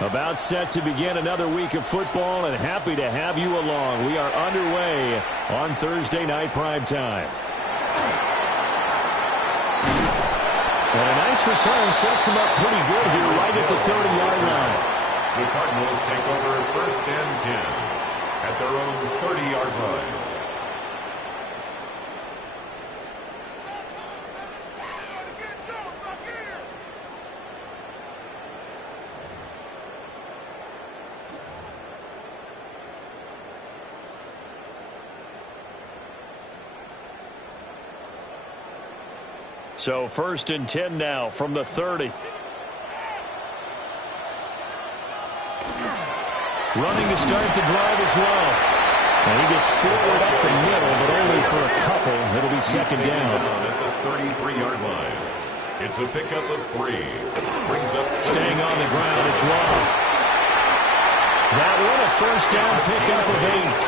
About set to begin another week of football, and happy to have you along. We are underway on Thursday night primetime. And a nice return sets them up pretty good here right at the 30-yard line. The Cardinals take over 1st and 10 at their own 30-yard line. So 1st and 10 now from the 30. Running to start the drive is Love. And he gets forward up the middle, but only for a couple. It'll be 2nd down. At the 33-yard line. It's a pickup of 3. Brings up staying on the ground, it's Love. That one a 1st down pickup of 8.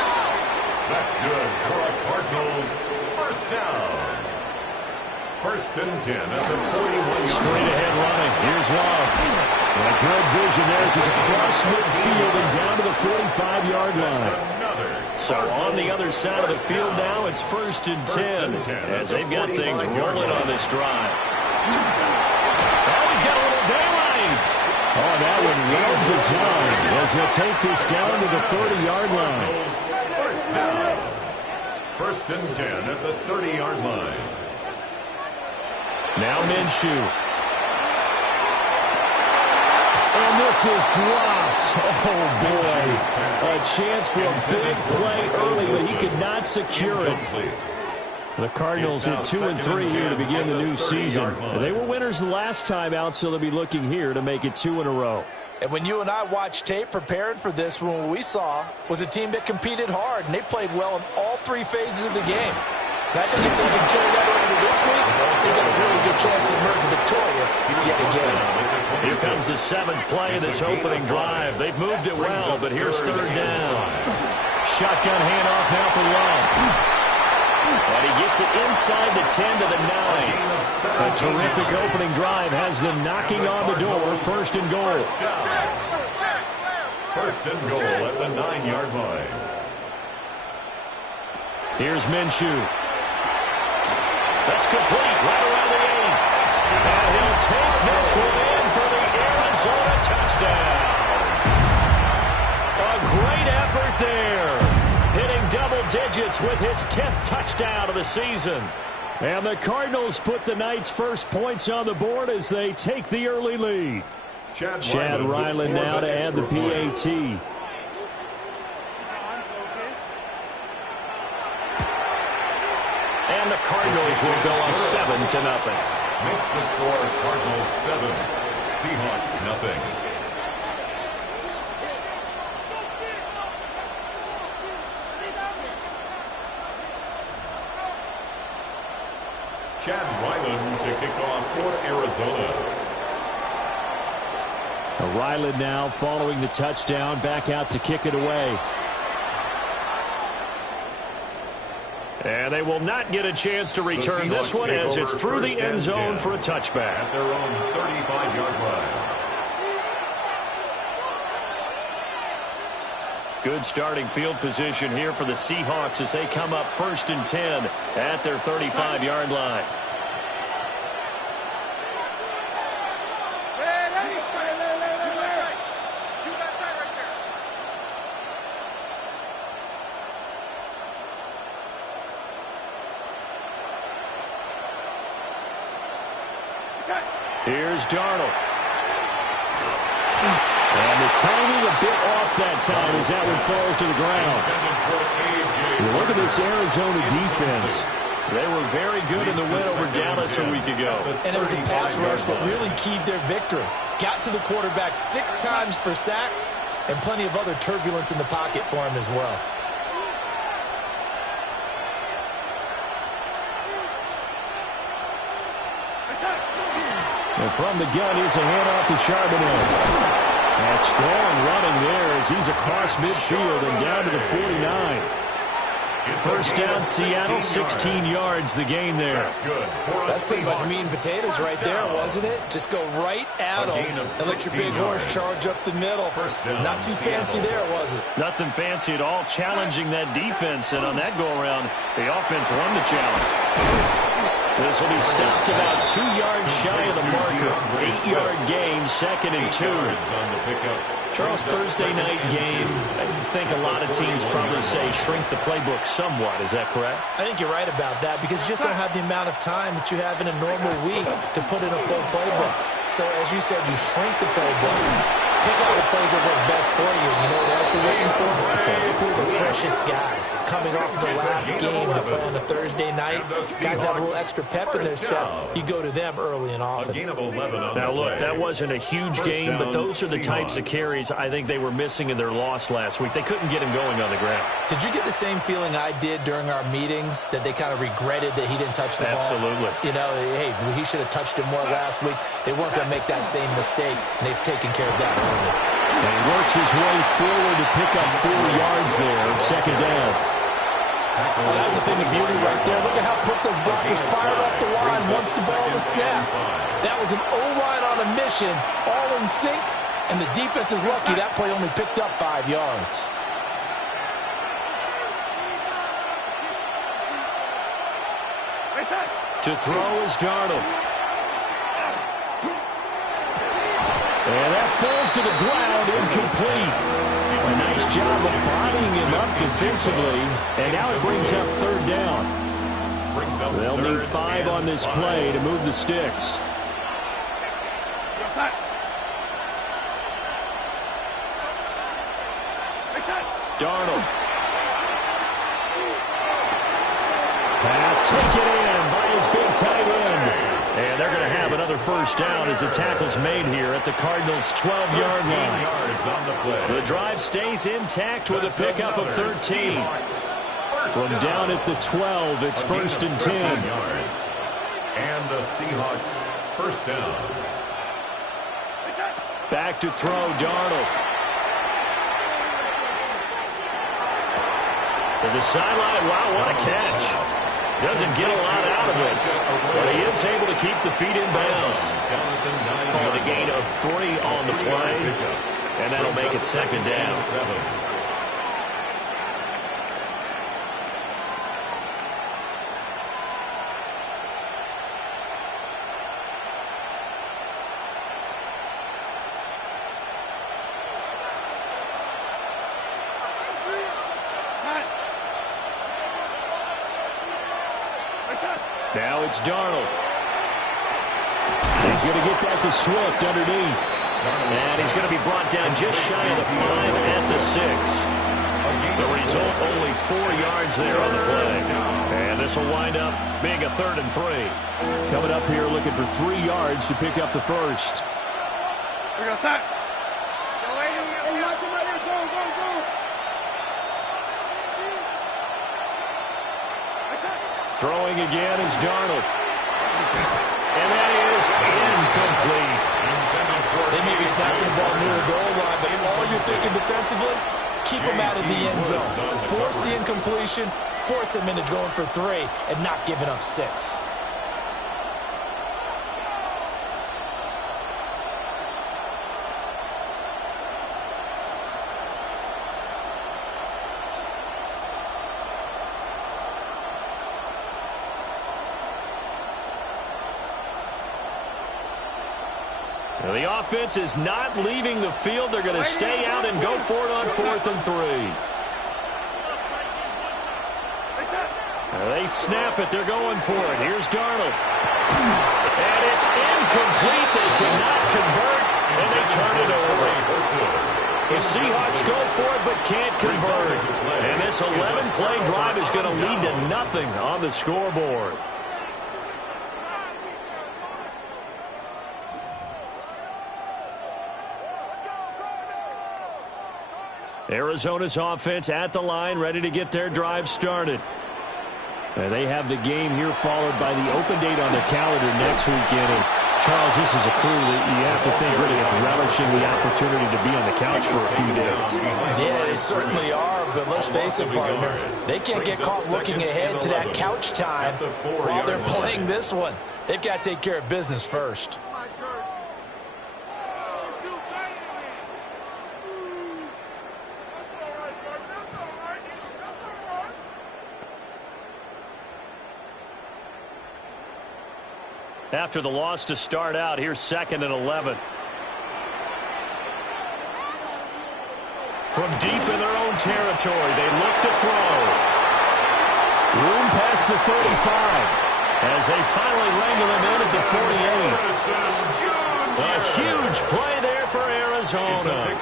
That's good for the Cardinals. 1st down. 1st and 10 at the 41. Straight ahead running. Here's Love. And good vision there as he's across midfield and down to the 45-yard line. So on the other side of the field now, it's 1st and 10 as they've got things rolling on this drive. Oh, he's got a little daylight. Oh, that one well designed as he'll take this down to the 30-yard line. 1st down. 1st and 10 at the 30-yard line. Now Minshew. And this is dropped. Oh, boy. A chance for a big play early, but he could not secure it. The Cardinals hit 2 and 3 here to begin the new season. They were winners the last time out, so they'll be looking here to make it 2 in a row. And when you and I watched tape preparing for this, what we saw was a team that competed hard, and they played well in all 3 phases of the game. I think if they can carry that over to this week, they've got a really good chance to emerge victorious yet again. Here comes the 7th play of this opening drive. They've moved it well, but here's 3rd down. Shotgun handoff now for Love. And he gets it inside the 10 to the 9. A terrific opening drive has them knocking on the door. 1st and goal. 1st and goal at the 9-yard line. Here's Minshew. That's complete right around the 8. And he'll take this one in for the Arizona touchdown. A great effort there. Hitting double digits with his 10th touchdown of the season. And the Cardinals put the Knights' first points on the board as they take the early lead. Chad Ryland now to add the PAT. And the Cardinals will go up 7-0. Makes the score Cardinals 7, Seahawks nothing. Chad Ryland to kick off for Arizona. Ryland now following the touchdown, back out to kick it away. And they will not get a chance to return this one as it's through the end zone for a touchback. At their own 35-yard line. Good starting field position here for the Seahawks as they come up 1st and 10 at their 35-yard line. Here's Darnold. And the timing a bit off that time as that one falls to the ground. Look at this Arizona defense. They were very good in the win over Dallas a week ago. And it was the pass rush that really keyed their victory. Got to the quarterback 6 times for sacks and plenty of other turbulence in the pocket for him as well. And from the gun, here's a handoff to Charbonnet. And strong running there as he's across midfield and down to the 49. First down, Seattle, 16 yards, the gain there. That's pretty much meat and potatoes right there, wasn't it? Just go right at them and let your big horse charge up the middle. Not too fancy there, was it? Nothing fancy at all, challenging that defense, and on that go-around, the offense won the challenge. This will be stopped about 2 yards shy of the marker. 8-yard gain, 2nd and 2. Charles, Thursday night game, I think a lot of teams probably say shrink the playbook somewhat. Is that correct? I think you're right about that because you just don't have the amount of time that you have in a normal week to put in a full playbook. So, as you said, you shrink the playbook. Pick out the plays that work best for you. You know what else you're looking for? Who are the freshest guys coming off of the last game to play on a Thursday night? Guys have a little extra pep in their step. You go to them early and often. Now, look, that wasn't a huge game, but those are the types of carries I think they were missing in their loss last week. They couldn't get him going on the ground. Did you get the same feeling I did during our meetings, that they kind of regretted that he didn't touch the ball? Absolutely. You know, hey, he should have touched it more last week. They weren't going to make that same mistake, and they've taken care of that early. And he works his way forward to pick up 4 yards there, 2nd down. Well, that's the thing of beauty right there. Look at how quick those blockers fired up the line once the ball was snapped. That was an O-line on a mission, all in sync, and the defense is lucky that play only picked up 5 yards. To throw is Darnold. And that falls to the ground, incomplete. A nice job of bodying him up defensively. And now it brings up 3rd down. They'll need 5 on this play to move the sticks. Darnold. Pass taken in by his big tight end. And they're going to have another first down as the tackle's made here at the Cardinals' 12-yard line. The drive stays intact with a pickup of 13. From down at the 12, it's 1st and 10. And the Seahawks first down. Back to throw, Darnold. To the sideline. Wow, what a catch. Doesn't get a lot out of it, but he is able to keep the feet in bounds. Called a gain of 3 on the play, and that'll make it 2nd down. Now it's Darnold. He's going to get that to Swift underneath. And he's going to be brought down just shy of the 5 at the 6. The result, only 4 yards there on the play. And this will wind up being a 3rd and 3. Coming up here looking for 3 yards to pick up the first. We're going to start. Throwing again is Darnold. And that is incomplete. They may be snapping the ball near the goal line, but all you're thinking defensively, keep them out of the end zone. Force the incompletion, force them into going for 3, and not giving up 6. Well, the offense is not leaving the field. They're going to stay out and go for it on 4th and 3. They snap it. They're going for it. Here's Darnold. And it's incomplete. They cannot convert, and they turn it over. The Seahawks go for it but can't convert. And this 11-play drive is going to lead to nothing on the scoreboard. Arizona's offense at the line, ready to get their drive started. And they have the game here followed by the open date on the calendar next weekend. And Charles, this is a crew that you have to think really is relishing the opportunity to be on the couch for a few days. Yeah, they certainly are, but let's face it, partner. They can't get caught looking ahead to that couch time while they're playing this one. They've got to take care of business first. After the loss to start out, here's 2nd and 11. From deep in their own territory, they look to throw. Room past the 35 as they finally wrangle him in at the 48. A huge play there for Arizona.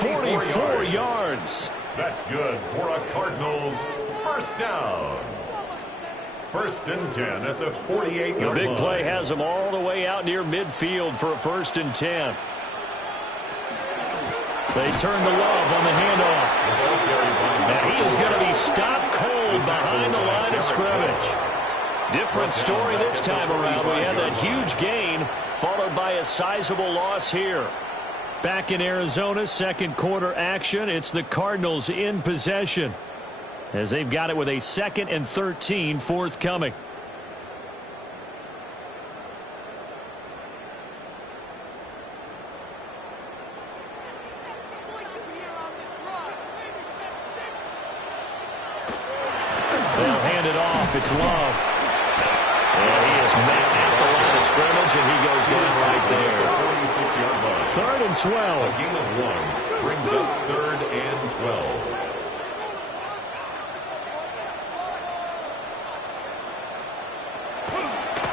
44 yards. That's good for a Cardinals first down. 1st and 10 at the 48-yard line. The big play has them all the way out near midfield for a 1st and 10. They turn to Love on the handoff. And he is going to be stopped cold behind the line of scrimmage. Different story this time around. We had that huge gain followed by a sizable loss here. Back in Arizona, 2nd quarter action. It's the Cardinals in possession, as they've got it with a 2nd and 13 forthcoming. They'll hand it off. It's Love. And he is met at the line of scrimmage, and he goes down right there. 46-yard line. 3rd and 12. A gain of 1 brings up 3rd and 12.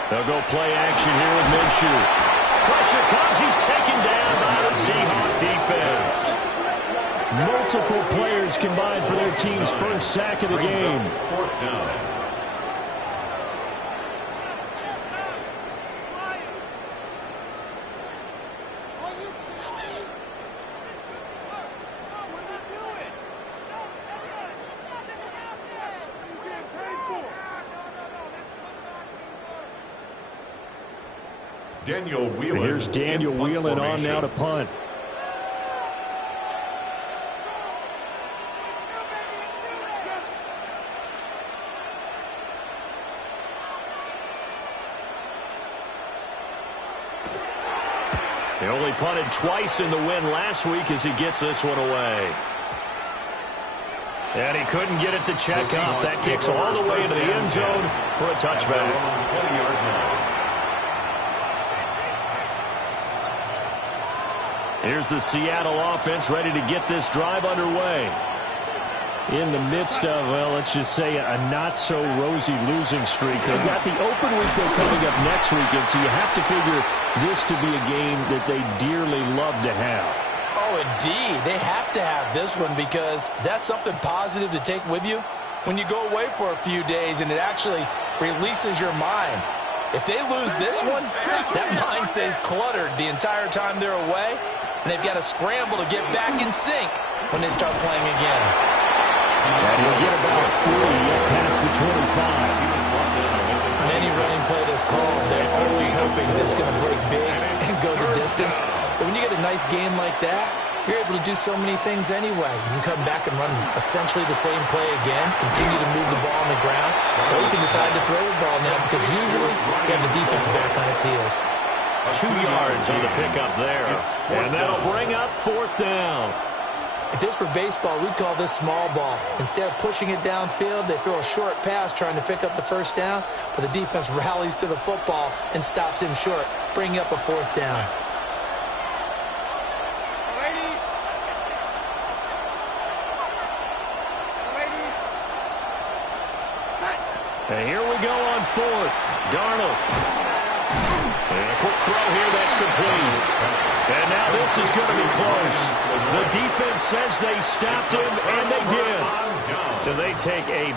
They'll go play action here with Minshew. Pressure comes. He's taken down by the Seahawk defense. Multiple players combined for their team's first sack of the game. 4th down. Daniel Whelan. Here's Daniel Whelan on now to punt. He only punted twice in the win last week as he gets this one away. And he couldn't get it to check up. That kicks all the way to the end zone for a touchback. 20-yard line. Here's the Seattle offense ready to get this drive underway. In the midst of, well, let's just say a not-so-rosy losing streak. They've got the open week they're coming up next weekend, so you have to figure this to be a game that they dearly love to have. Oh, indeed. They have to have this one because that's something positive to take with you when you go away for a few days, and it actually releases your mind. If they lose this one, that mind stays cluttered the entire time they're away, and they've got to scramble to get back in sync when they start playing again. And he'll get about 3 past the 25. On any running play that's called, they're always hoping that it's going to break big and go the distance. But when you get a nice game like that, you're able to do so many things anyway. You can come back and run essentially the same play again, continue to move the ball on the ground, or you can decide to throw the ball now because usually you have the defense back on its heels. 2 yards on the pickup there. And that'll bring up 4th down. If this were baseball, we'd call this small ball. Instead of pushing it downfield, they throw a short pass trying to pick up the first down, but the defense rallies to the football and stops him short, bringing up a 4th down. And here we go on 4th. Darnold. And a quick throw here, that's complete. And now this is going to be close. The defense says they stopped him, and they did. So they take a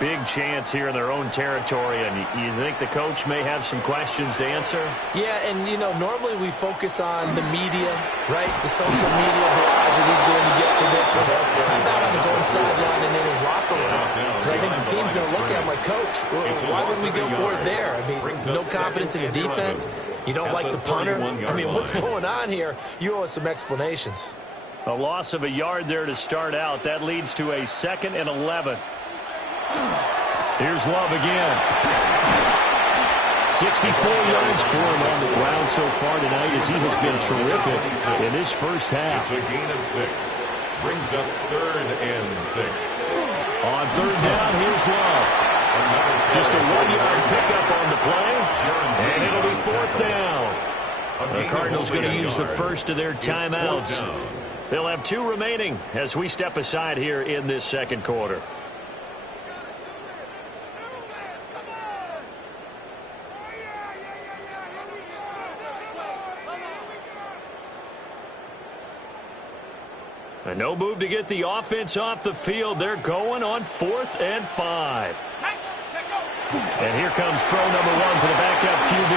big chance here in their own territory, and you think the coach may have some questions to answer? Yeah, and, you know, normally we focus on the media, right? The social media barrage that he's going to get for this one. How about on his own sideline and in his locker room? Because I think the team's going to look at him like, Coach, why would we go for it there? I mean, no confidence in the defense. You don't like the punter? I mean, what's going on here? You owe us some explanations. A loss of a yard there to start out. That leads to a 2nd and 11. Here's Love again. 64 yards for him on the ground so far tonight as he has been terrific in this first half. It's a gain of 6. Brings up 3rd and 6. On 3rd down, here's Love. Just a 1-yard pickup on the play, and it'll be 4th down. The Cardinals going to use the first of their timeouts. They'll have 2 remaining as we step aside here in this second quarter. A no move to get the offense off the field. They're going on 4th and 5. And here comes throw number 1 for the backup QB.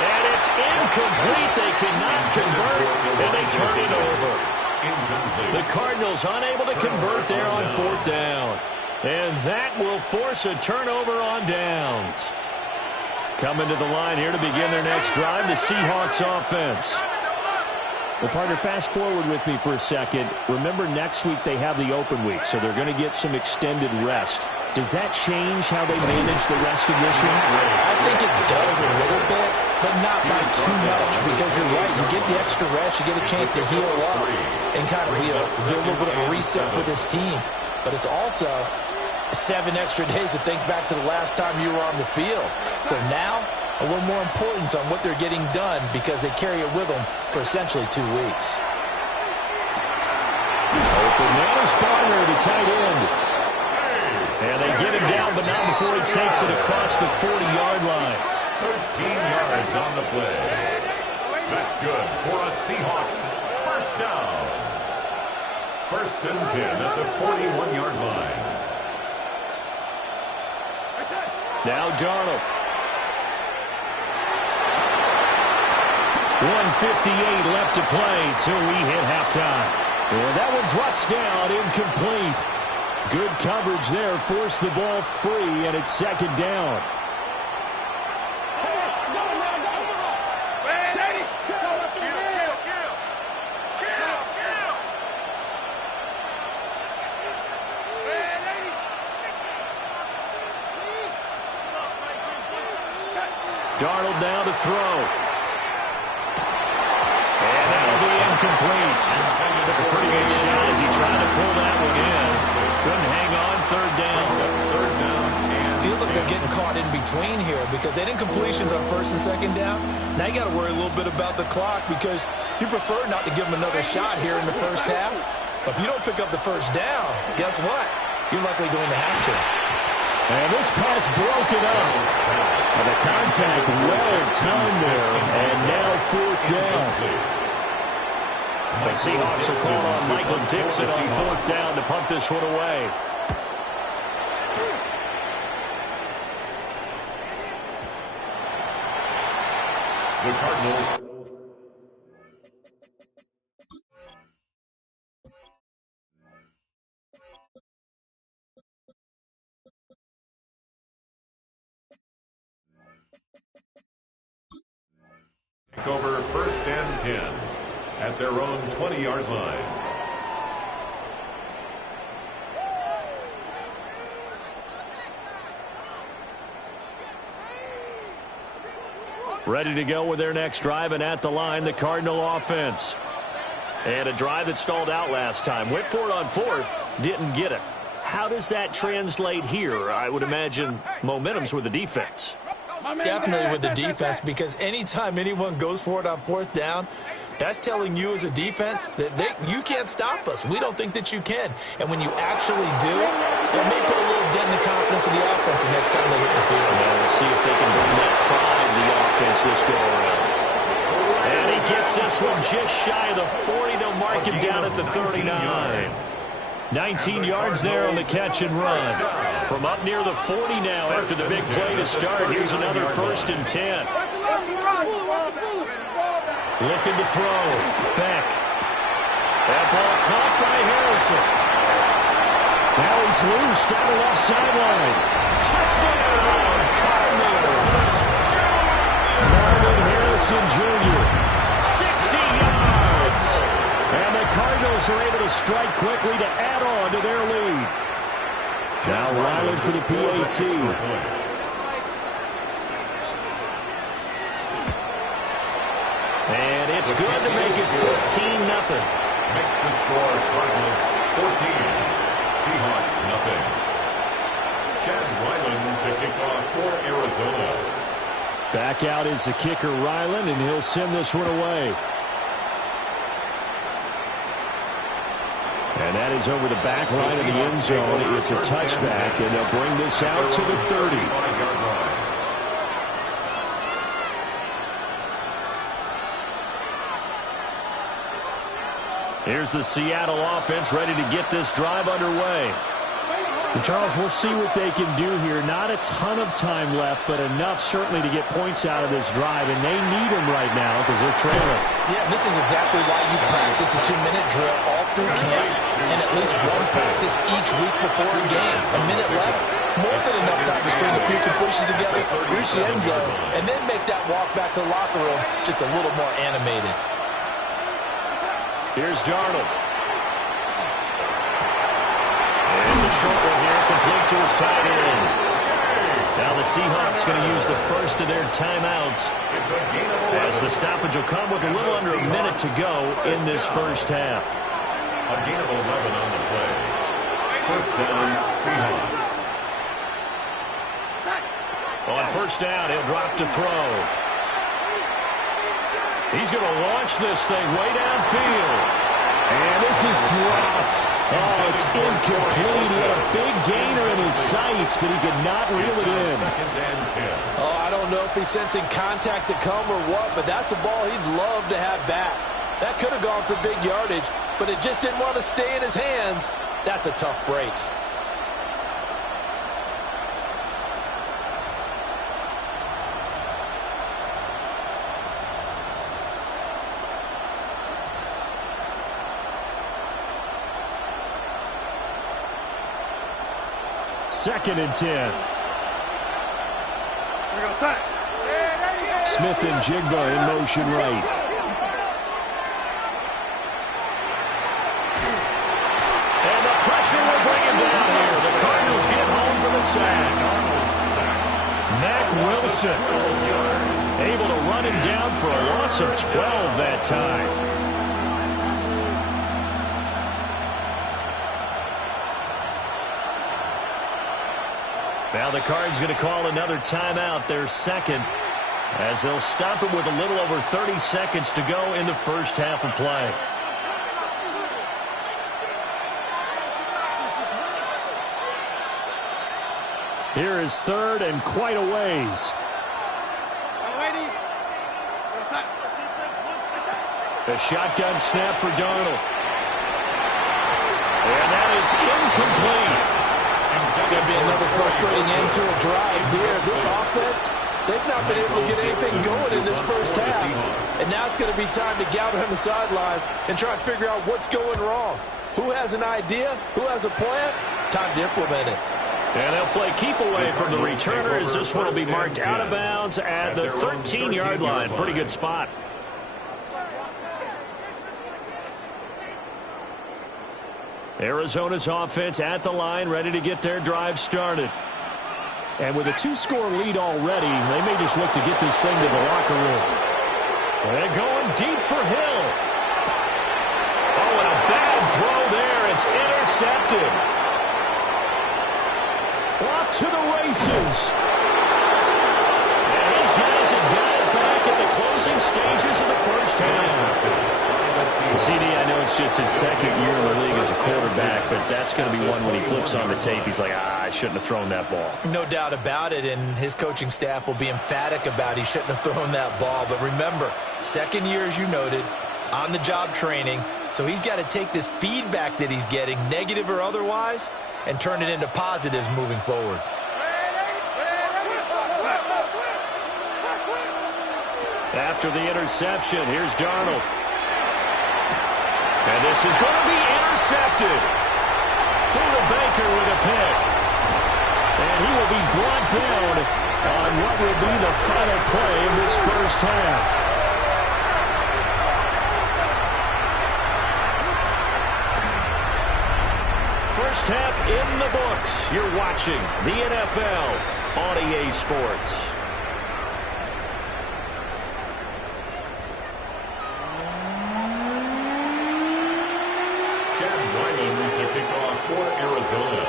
And it's incomplete. They cannot convert, and they turn it over. The Cardinals unable to convert there on 4th down. And that will force a turnover on downs. Coming to the line here to begin their next drive, the Seahawks offense. Well, partner, fast forward with me for a second. Remember, next week they have the open week, so they're going to get some extended rest. Does that change how they manage the rest of this one? I think it does a little bit, but not by too much, because you're right. You get the extra rest, you get a chance to heal up and kind of do a little bit of a reset for this team. But it's also 7 extra days to think back to the last time you were on the field. So now, a little more importance on what they're getting done because they carry it with them for essentially 2 weeks. Open man is Barner, the tight end. And they get him down, but not before he takes it across the 40-yard line. 13 yards on the play. That's good for a Seahawks first down. 1st and 10 at the 41-yard line. Now Darnold. 1:58 left to play till we hit halftime. And that one drops down, incomplete. Good coverage there, forced the ball free, and it's 2nd down. Darnold now to throw. And that'll be incomplete. Took a pretty good shot as he tried to pull that one in. Couldn't hang on. 3rd down. Feels like they're getting caught in between here because they didn't completions on 1st and 2nd down. Now you got to worry a little bit about the clock because you prefer not to give them another shot here in the first half. But if you don't pick up the 1st down, guess what? You're likely going to have to. And this pass broken up. And the contact well timed there. And now 4th down. The Seahawks will call on Michael Dixon on 4th down to punt this one away. The Cardinals. Over 1st and 10 at their own 20-yard line. Ready to go with their next drive, and at the line, the Cardinal offense. And a drive that stalled out last time. Went for it on 4th, didn't get it. How does that translate here? I would imagine momentum's with the defense. Definitely with the defense, because anytime anyone goes for it on 4th down, that's telling you as a defense that you can't stop us. We don't think that you can. And when you actually do, it may put a little dent in the confidence of the offense the next time they hit the field. Yeah, we'll see if they can bring that pride to the offense this go around. And he gets this one just shy of the 40 to mark him down at the 39. 19 yards there on the catch and run. From up near the 40 now after the big play to start. Here's another 1st and 10. Looking to throw. Beck. That ball caught by Harrison. Now he's loose down the left sideline. Touchdown, Cardinals. Wilson Jr. 60 yards. And the Cardinals are able to strike quickly to add on to their lead. Now Ryland for the PAT. And it's good to make it 14-0. Makes the score Cardinals 14. Seahawks nothing. Chad Ryland to kick off for Arizona. Back out is the kicker Ryland, and he'll send this one away. And that is over the back line of the end zone. It's a touchback, and they'll bring this out to the 30. Here's the Seattle offense ready to get this drive underway. And Charles, we'll see what they can do here. Not a ton of time left, but enough certainly to get points out of this drive, and they need them right now because they're trailing. Yeah, this is exactly why you practice a 2-minute drill all through camp and at least one practice each week before a game. A minute left, more than enough time to string a few completions together, reach the end zone, and then make that walk back to the locker room just a little more animated. Here's Darnold. It's a short one here, complete to his tight end. Now the Seahawks going to use the first of their timeouts as the stoppage will come with a little under a minute to go in this first half. A gain of 11 on the play. First down, Seahawks. On first down, he'll drop to throw. He's going to launch this thing way downfield. And this is dropped. Oh, it's incomplete. He had a big gainer in his sights, but he could not reel it in. Oh, I don't know if he's sensing contact to come or what, but that's a ball he'd love to have back. That could have gone for big yardage, but it just didn't want to stay in his hands. That's a tough break. Second and 10. We're going to set it. Smith and Jigba in motion right. And the pressure will bring him down here. The Cardinals get home for the sack. Mack Wilson able to run him down for a loss of 12 that time. Now the Cards going to call another timeout, their second, as they'll stop it with a little over 30 seconds to go in the first half of play. Here is third and quite a ways. The shotgun snap for Darnold. And that is incomplete. It's going to be another frustrating end to a drive here. This offense, they've not been able to get anything going in this first half. And now it's going to be time to gather on the sidelines and try and figure out what's going wrong. Who has an idea? Who has a plan? Time to implement it. And they'll play keep away from the returner as this one will be marked out of bounds at the 13-yard line. Pretty good spot. Arizona's offense at the line, ready to get their drive started. And with a 2-score lead already, they may just look to get this thing to the locker room. They're going deep for Hill. Oh, and a bad throw there. It's intercepted. Off to the races. And these guys have got it back at the closing stages of the first half. CD, I know it's just his second year in the league as a quarterback, but that's going to be one when he flips on the tape, he's like, I shouldn't have thrown that ball. No doubt about it, and his coaching staff will be emphatic about he shouldn't have thrown that ball. But remember, second year, as you noted, on-the-job training, so he's got to take this feedback that he's getting, negative or otherwise, and turn it into positives moving forward. After the interception, here's Darnold. And this is going to be intercepted. Buda Baker with a pick. And he will be brought down on what will be the final play of this first half. First half in the books. You're watching the NFL on EA Sports. Chad Wyland to kick off for Arizona.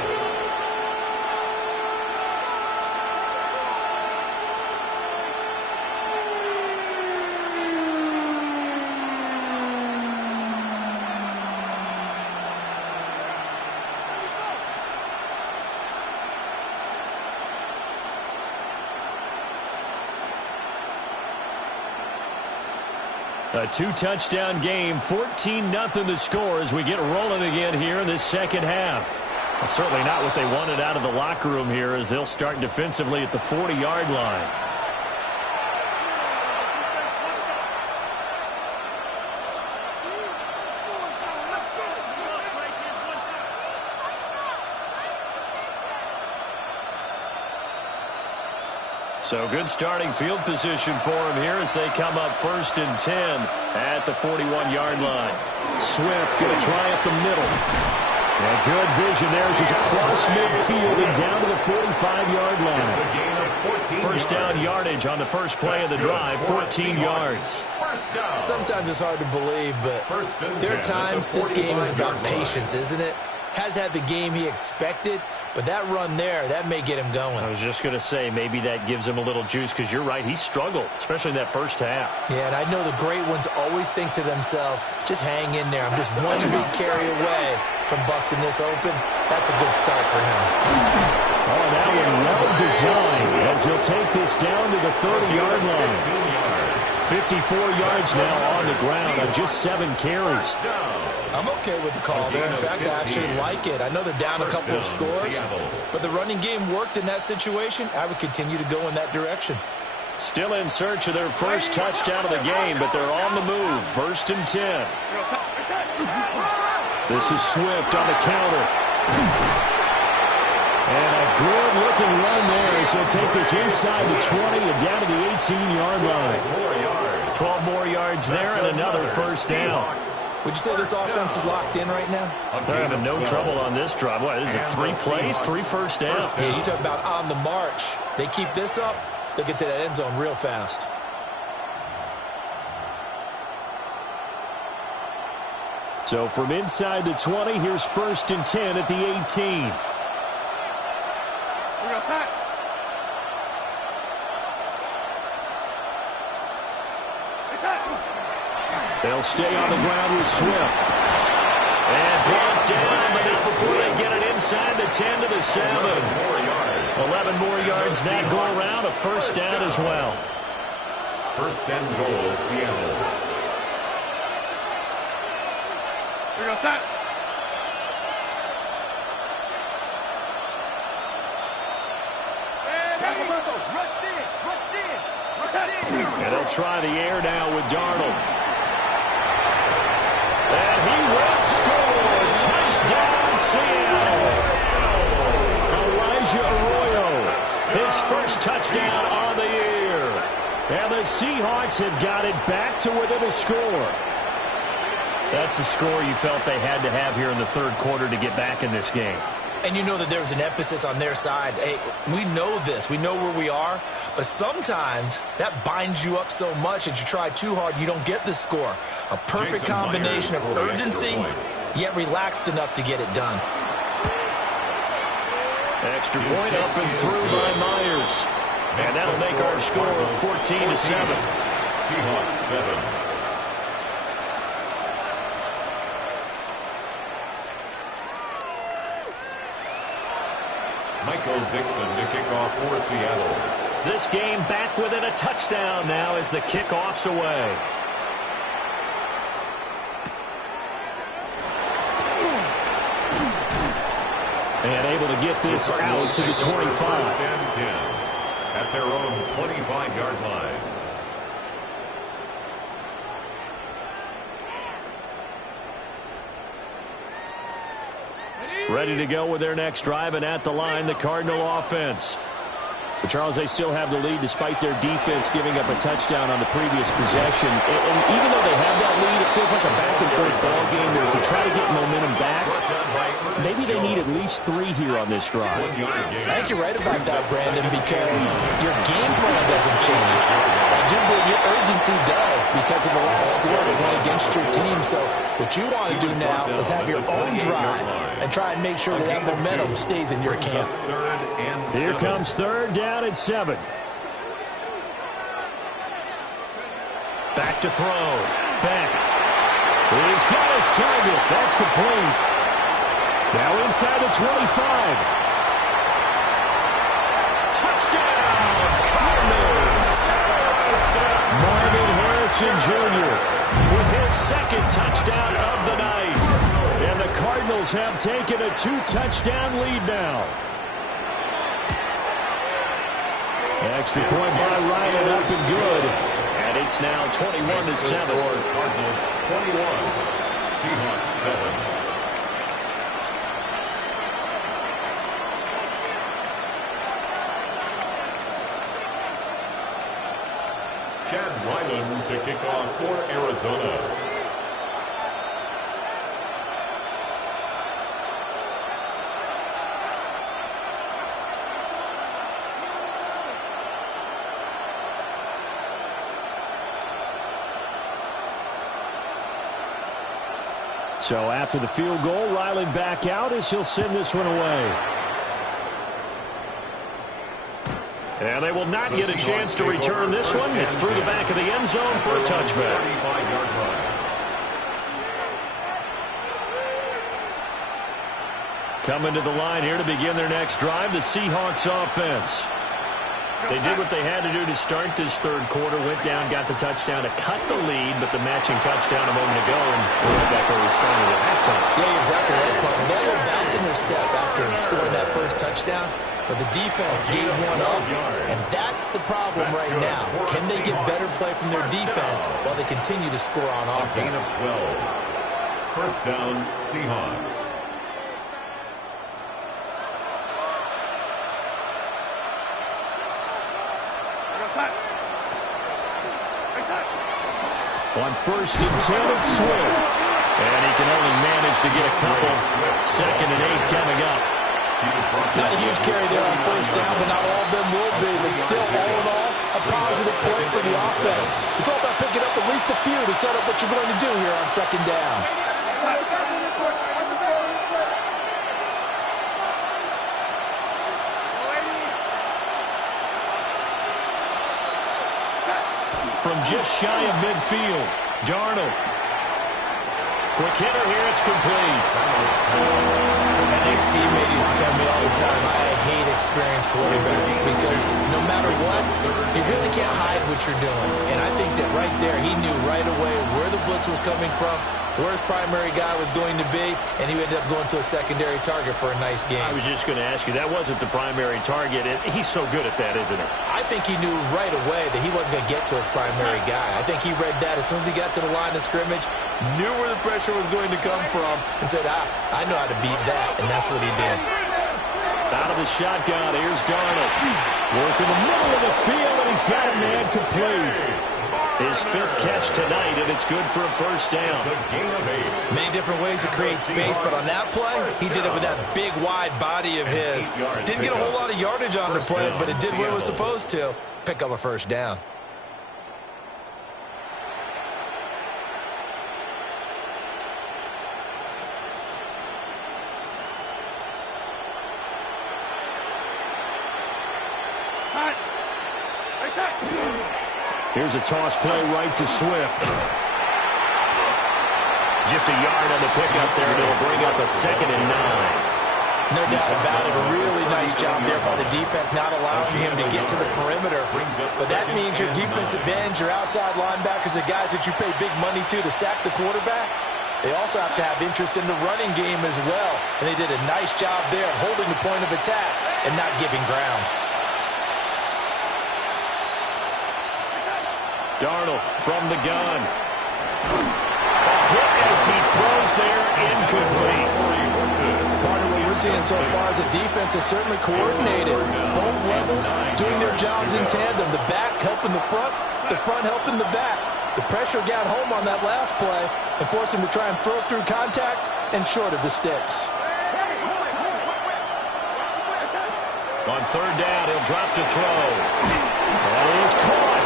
A two-touchdown game, 14-0 the score as we get rolling again here in this second half. Well, certainly not what they wanted out of the locker room here as they'll start defensively at the 40-yard line. So good starting field position for him here as they come up 1st and 10 at the 41-yard line. Swift going to try up the middle. And good vision there as he's across midfield and down to the 45-yard line. First down yardage on the first play of the drive, 14 yards. Sometimes it's hard to believe, but there are times this game is about patience, isn't it? Has had the game he expected, but that run there, that may get him going. I was just going to say, maybe that gives him a little juice because you're right, he struggled, especially in that first half. Yeah, and I know the great ones always think to themselves, just hang in there. I'm just one big carry away from busting this open. That's a good start for him. Oh, that one well designed as he'll take this down to the 30-yard line. 54 yards now on the ground on just 7 carries. I'm okay with the call there. In fact, I actually like it. I know they're down a couple of scores, but the running game worked in that situation. I would continue to go in that direction. Still in search of their first touchdown of the game, but they're on the move. 1st and 10. This is Swift on the counter. And a good-looking run there as he'll take this inside the 20 and down to the 18-yard line. 12 more yards there and another first down. Would you say this offense is locked in right now? They're having no trouble on this drive. What, is it 3 plays, 3 first downs? Yeah, you talk about on the march. They keep this up, they'll get to that end zone real fast. So from inside the 20, here's 1st and 10 at the 18. They'll stay on the ground with Swift. And brought down, but it's before they get it inside the 10 to the 7. 11 more yards that go around, a first down as well. 1st and goal, Seattle. Here we go, set. And they'll try the air now with Darnold. And he will score. Touchdown, Seattle. Elijah Arroyo, his first touchdown on the year. And the Seahawks have got it back to within a score. That's a score you felt they had to have here in the 3rd quarter to get back in this game. And you know that there's an emphasis on their side. Hey, we know this. We know where we are. But sometimes that binds you up so much that you try too hard, you don't get the score. A perfect combination of urgency, yet relaxed enough to get it done. Extra point up and through by Myers. And that'll make our score 14-7. Seahawks 7. Michael Dixon to kick off for Seattle. This game back within a touchdown now as the kickoff's away. And able to get this out to the 25. 1st and 10 at their own 25-yard line. Ready to go with their next drive, and at the line, the Cardinal offense. But, Charles, they still have the lead despite their defense giving up a touchdown on the previous possession. And even though they have that lead, it feels like a back-and-forth ball game where to try to get momentum back, maybe they need at least 3 here on this drive. I think you're right about that, Brandon, because your game plan doesn't change. I do believe your urgency does because of the last score that went against your team. So what you want to do now is have your own drive and try and make sure that that momentum stays in your camp. Here comes 3rd down and 7. Back to throw. Beck. He's got his target. That's complete. Now inside the 25. Touchdown, Cardinals. Marvin Harrison Jr. with his 2nd touchdown of the night. And the Cardinals have taken a 2-touchdown lead now. Extra point by Ryan, up and good. And it's now 21-7. Cardinals 21, Seahawks 7. Chad Ryland to kick off for Arizona. So after the field goal, Ryland back out as he'll send this one away. And they will not get a chance to return this one. It's through the back of the end zone for a touchback. Coming to the line here to begin their next drive, the Seahawks offense. They did what they had to do to start this 3rd quarter. Went down, got the touchdown to cut the lead, but the matching touchdown a moment ago, and we're right back where we started at halftime. Yeah, you're exactly right, Parker. They had a little bounce in their step after scoring that first touchdown, but the defense gave one up, and that's the problem right now. Can they get better play from their defense while they continue to score on offense? 12. First down, Seahawks. On 1st and 10, it's Swift. And he can only manage to get a couple. 2nd and 8 coming up. Not a huge carry there on 1st down, but not all of them will be. But still, all in all, a positive play for the offense. It's all about picking up at least a few to set up what you're going to do here on 2nd down. From just shy of midfield, Darnold. Quick hitter here, it's complete. An ex-teammate used to tell me all the time, I hate experienced quarterbacks because no matter what, you really can't hide what you're doing. And I think that right there, he knew right away where the blitz was coming from, where his primary guy was going to be, and he ended up going to a secondary target for a nice game. I was just going to ask you, that wasn't the primary target. He's so good at that, isn't he? I think he knew right away that he wasn't going to get to his primary guy. I think he read that as soon as he got to the line of scrimmage, knew where the pressure was going to come from, and said, I know how to beat that, and that's what he did. Out of the shotgun, here's Darnold. Working the middle of the field, and he's got a man complete. His 5th catch tonight, and it's good for a 1st down. Many different ways to create space, but on that play, he did it with that big, wide body of his. Didn't get a whole lot of yardage on the play, but it did what it was supposed to. Pick up a 1st down. Here's a toss play right to Swift. Just a yard on the pickup there, and it'll bring up a 2nd and 9. No doubt about it. A really nice job there by the defense, not allowing him to get to the perimeter. But that means your defensive ends, your outside linebackers, the guys that you pay big money to sack the quarterback, they also have to have interest in the running game as well. And they did a nice job there of holding the point of attack and not giving ground. Darnold from the gun. A hit as he throws there, incomplete. Partner, what we're seeing so far is a defense that's certainly coordinated. Both levels doing their jobs in tandem. The back helping the front helping the back. The pressure got home on that last play and forced him to try and throw through contact and short of the sticks. On third down, he'll drop to throw. That is caught.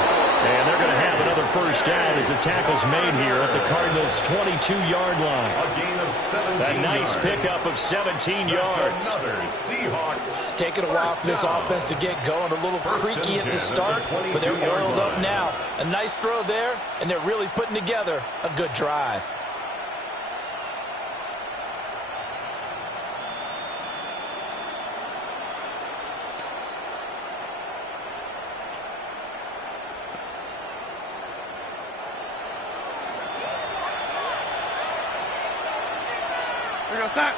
And they're going to have another first down as the tackle's made here at the Cardinals' 22-yard line. A gain of 17 A nice yards. pickup of 17 yards. Another Seahawks. It's taken a while for this offense to get going. A little creaky at the start, but they're oiled up now. A nice throw there, and they're really putting together a good drive. Here we go, set.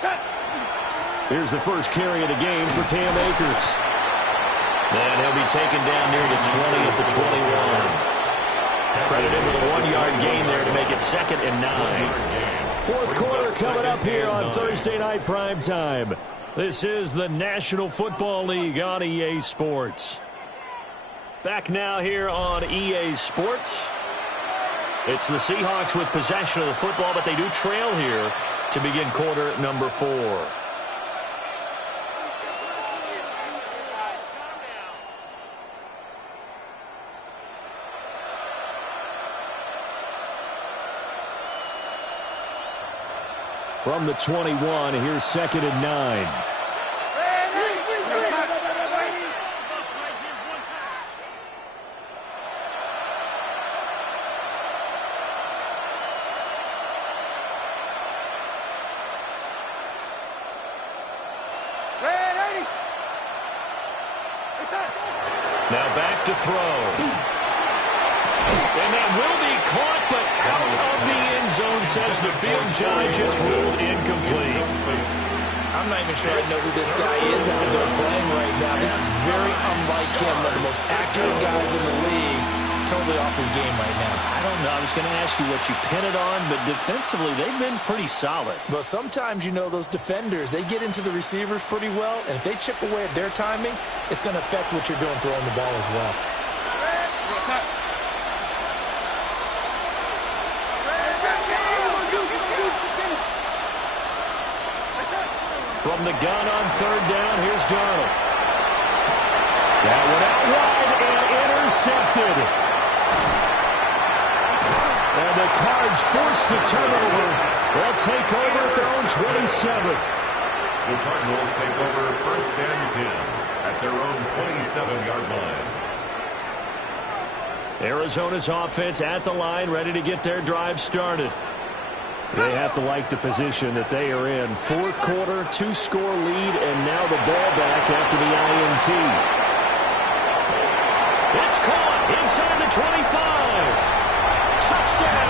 Set. Here's the first carry of the game for Cam Akers. And he'll be taken down near the 20 at the 21. Credited with a 1-yard gain there to make it 2nd and 9. Fourth quarter coming up here on Thursday Night Primetime. This is the National Football League on EA Sports. Back now here on EA Sports. It's the Seahawks with possession of the football, but they do trail here to begin quarter number 4. From the 21, here's 2nd and 9. Now back to throw. And that will be caught, but out of the end zone, says the field judge. It's ruled incomplete. I'm not even sure I know who this guy is out there playing right now. This is very unlike him. One of the most accurate guys in the league. Totally off his game right now. I don't know. I was going to ask you what you pin it on, but defensively, they've been pretty solid. But sometimes, you know, those defenders, they get into the receivers pretty well, and if they chip away at their timing, it's going to affect what you're doing throwing the ball as well. From the gun on third down, here's Darnold. That one out wide and intercepted. And the Cards force the turnover. They'll take over at their own 27. The Cardinals take over 1st and 10 at their own 27-yard line. Arizona's offense at the line, ready to get their drive started. They have to like the position that they are in. Fourth quarter, 2-score lead, and now the ball back after the INT. It's caught inside the 25. Touchdown,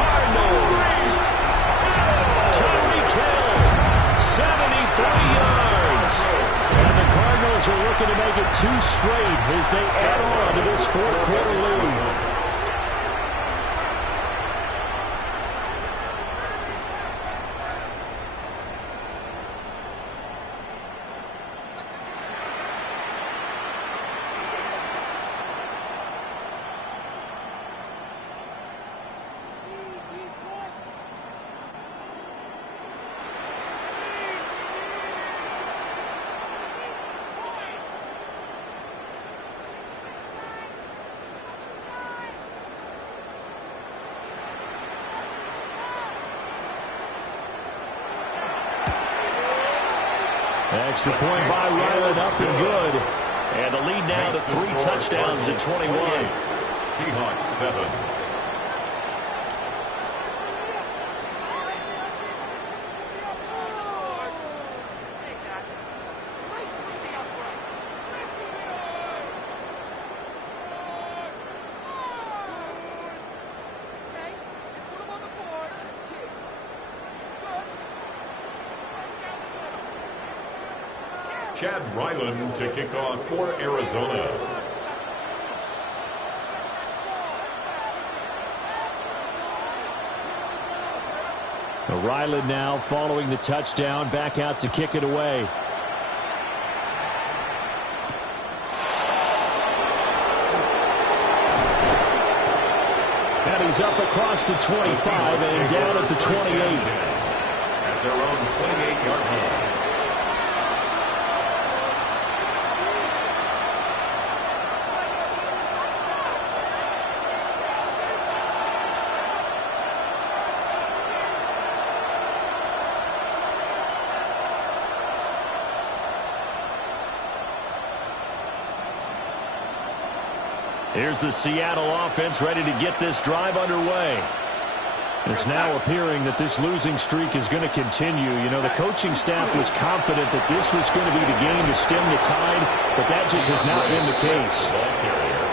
Cardinals. Tyreek Hill, 73 yards. And the Cardinals are looking to make it 2 straight as they add on to this fourth quarter lead. Extra point by Ryland, up and good. And the lead now to 3 touchdowns at 21. Seahawks 7. Chad Ryland to kick off for Arizona. Ryland now following the touchdown, back out to kick it away. And he's up across the 25 and down at the 28. At their own 28-yard line. Here's the Seattle offense ready to get this drive underway. It's now appearing that this losing streak is going to continue. You know, the coaching staff was confident that this was going to be the game to stem the tide, but that just has not been the case.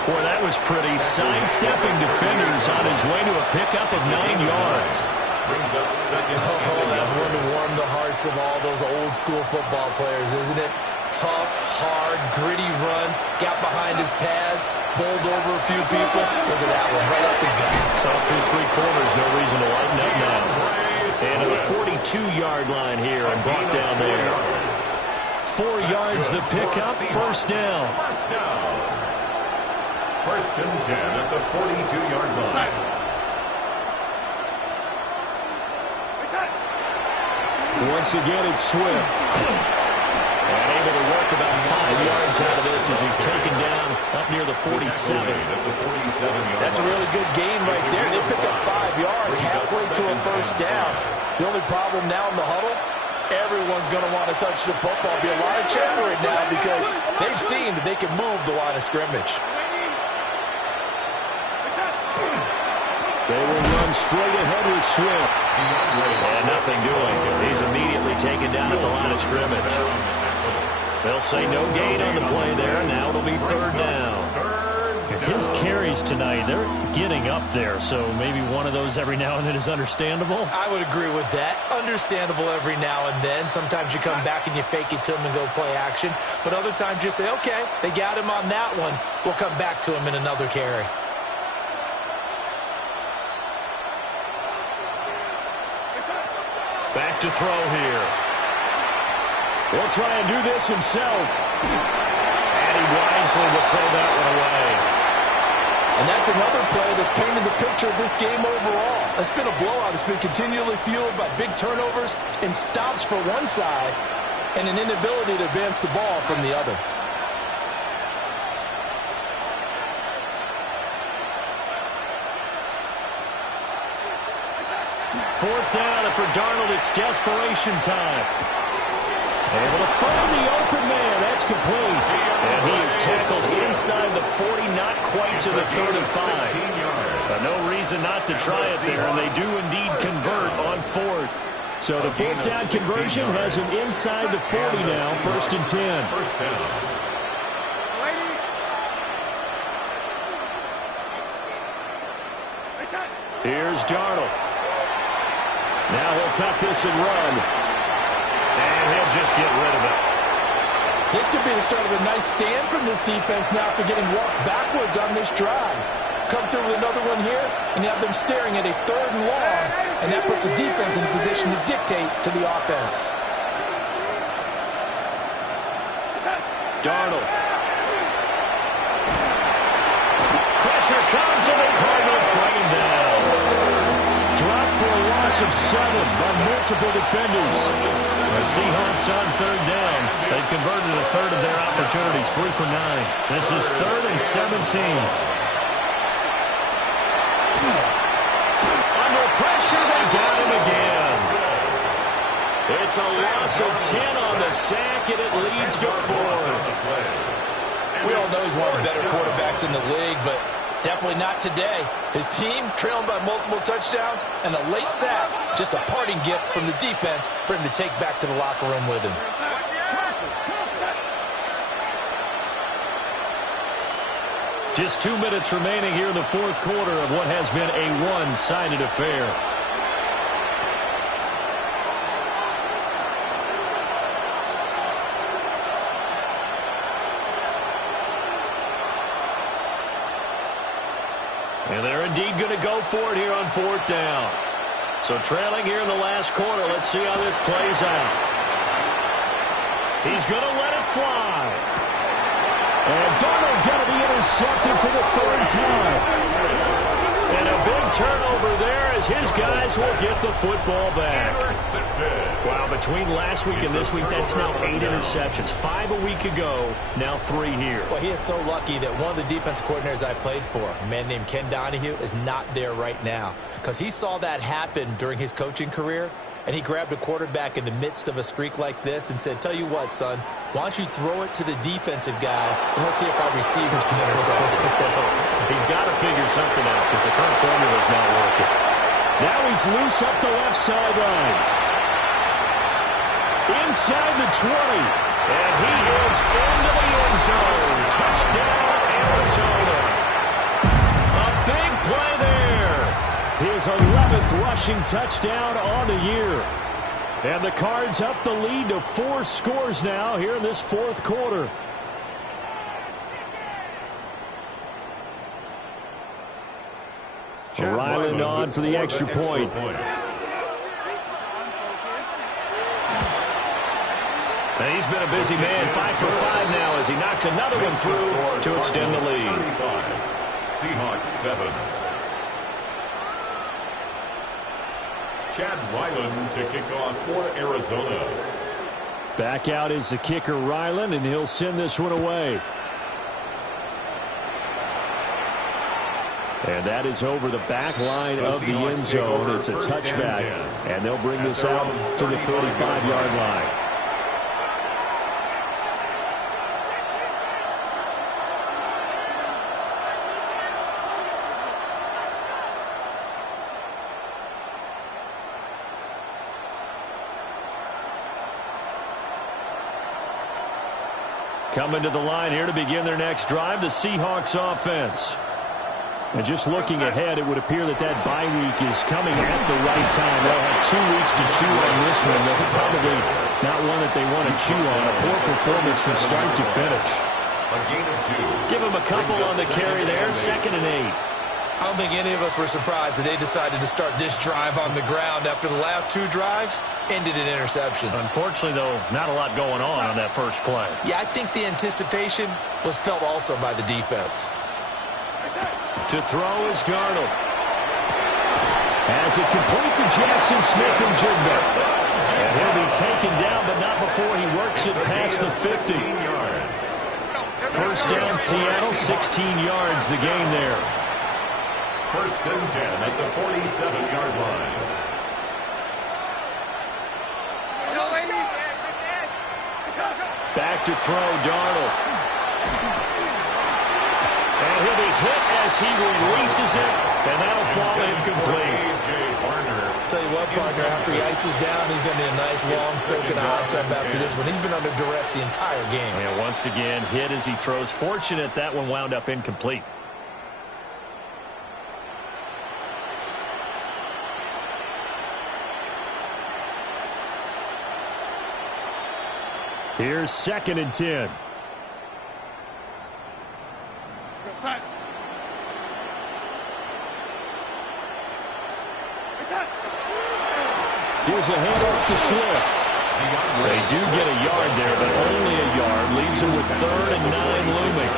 Boy, that was pretty. Sidestepping defenders on his way to a pickup of 9 yards. Brings up second. Oh, that's one to warm the hearts of all those old-school football players, isn't it? Tough, hard, gritty run, got behind his pads, bowled over a few people. Look at that one, right up the gut. Saw through 3 quarters, no reason to lighten up now. And to the 42-yard line here and brought down there. 4 yards the pickup, first down. First and 10 at the 42-yard line. Once again, it's Swift. And able to work about 5 yards out of this as he's taken down up near the 47. That's a really good gain right there. They picked up 5 yards halfway to a first down. The only problem now in the huddle, everyone's going to want to touch the football. Be a lot of chatter right now because they've seen that they can move the line of scrimmage. They will run straight ahead with Swift. And nothing doing. He's immediately taken down at the line of scrimmage. They'll say no gain on the play there. Now it'll be third down. His carries tonight, they're getting up there. So maybe one of those every now and then is understandable. I would agree with that. Understandable every now and then. Sometimes you come back and you fake it to him and go play action. But other times you say, okay, they got him on that one. We'll come back to him in another carry. Back to throw here. He'll try and do this himself. And he wisely will throw that one away. And that's another play that's painted the picture of this game overall. It's been a blowout. It's been continually fueled by big turnovers and stops for one side and an inability to advance the ball from the other. Fourth down, and for Darnold, it's desperation time. Able to find the open man. That's complete. And he is tackled inside the 40, not quite to the 35. But no reason not to try it there, and they do indeed convert on fourth. So the fourth down conversion has him inside the 40 now, first and 10. First down. Here's Darnold. Now he'll tuck this and run. And he'll just get rid of it. This could be the start of a nice stand from this defense now for getting walked backwards on this drive. Come through with another one here, and you have them staring at a third and long, and that puts the defense in a position to dictate to the offense. Darnold. Pressure comes, and the Cardinals bring him down. Dropped for a loss of 7 by multiple defenders. The Seahawks on third down. They've converted a third of their opportunities, 3 for 9. This is 3rd and 17. Under pressure, they got him again. It's a loss of 10 on the sack, and it leads to 4th. We all know he's one of the better quarterbacks in the league, but definitely not today. His team trailing by multiple touchdowns and a late sack. Just a parting gift from the defense for him to take back to the locker room with him. Just 2 minutes remaining here in the fourth quarter of what has been a one-sided affair. And they're indeed going to go for it here on fourth down. So trailing here in the last quarter. Let's see how this plays out. He's going to let it fly. And Darnold going to be intercepted for the third time. And a big turnover there as his guys will get the football back. Wow, between last week and this week, that's now 8 interceptions. 5 a week ago, now 3 here. Well, he is so lucky that one of the defense coordinators I played for, a man named Ken Donahue, is not there right now. Because he saw that happen during his coaching career, and he grabbed a quarterback in the midst of a streak like this and said, tell you what, son, why don't you throw it to the defensive guys, and let's see if our receivers can intercept it. He's got to figure something out because the current formula is not working. Now he's loose up the left sideline. Inside the 20. And he is into the end zone. Touchdown, Arizona. A big play there. His 11th rushing touchdown on the year. And the Cards up the lead to 4 scores now here in this fourth quarter. Ryland on for the extra point. And he's been a busy man, 5 for 5 now as he knocks another one through to extend the lead. Seahawks 7. Chad Ryland to kick off for Arizona. Back out is the kicker, Ryland, and he'll send this one away. And that is over the back line of the end zone. It's a touchback, and they'll bring this out to the 35-yard line. Coming to the line here to begin their next drive, the Seahawks offense. And just looking ahead, it would appear that that bye week is coming at the right time. They'll have 2 weeks to chew on this one. They're probably not one that they want to chew on. A poor performance from start to finish. A gain of 2. Give them a couple on the carry there, 2nd and 8. I don't think any of us were surprised that they decided to start this drive on the ground after the last 2 drives ended in interceptions. Unfortunately, though, not a lot going on that first play. Yeah, I think the anticipation was felt also by the defense. To throw is Darnold. As it complete to Jackson Smith-Njigba. And he'll be taken down, but not before he works it past the 50. First down, Seattle, 16 yards the gain there. First and 10 at the 47-yard line. Back to throw, Darnold. And he'll be hit as he releases it, and that'll fall incomplete. Tell you what, partner, after he ices down, he's going to be a nice long soak in a hot tub after this one. He's been under duress the entire game. And once again, hit as he throws. Fortunate that one wound up incomplete. Here's 2nd and 10. Here's a handoff to Swift. They do get a yard there, but only a yard. Leaves him with 3rd and 9 looming.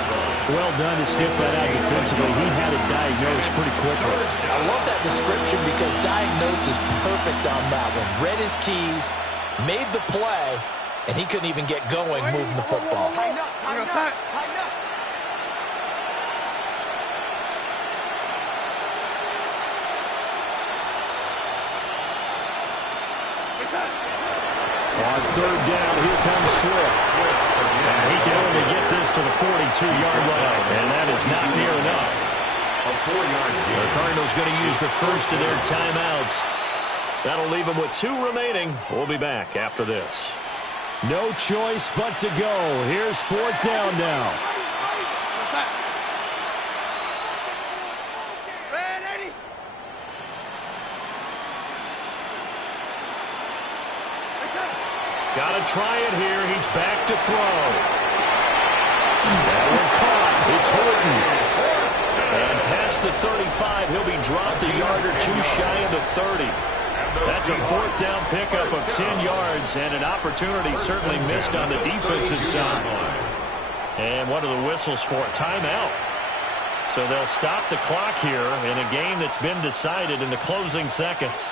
Well done to sniff that out defensively. He had it diagnosed pretty quickly. I love that description because diagnosed is perfect on that one. Read his keys, made the play, and he couldn't even get going moving the football. Tighten up, tighten up, tighten up. On 3rd down, here comes Swift. And he can only get this to the 42-yard line, and that is not near enough. A 4-yard gain. The Cardinals going to use the first of their timeouts. That'll leave them with 2 remaining. We'll be back after this. No choice but to go. Here's 4th down now. Got to try it here. He's back to throw. That one caught. It's Horton. And past the 35, he'll be dropped a yard or 2 shy of the 30. That's a fourth down pickup of 10 yards and an opportunity certainly missed on the defensive side. And what are the whistles for? Timeout. So they'll stop the clock here in a game that's been decided in the closing seconds.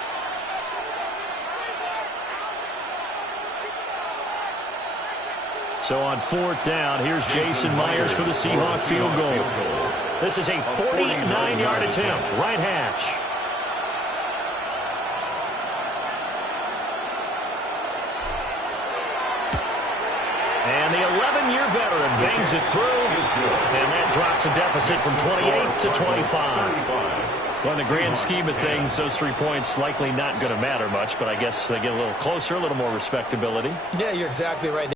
So on fourth down, here's Jason Myers for the Seahawk field goal. This is a 49-yard attempt, right hash. And the 11-year veteran bangs it through, and that drops a deficit from 28 to 25. Well, in the grand scheme of things, those 3 points likely not going to matter much, but I guess they get a little closer, a little more respectability. Yeah, you're exactly right.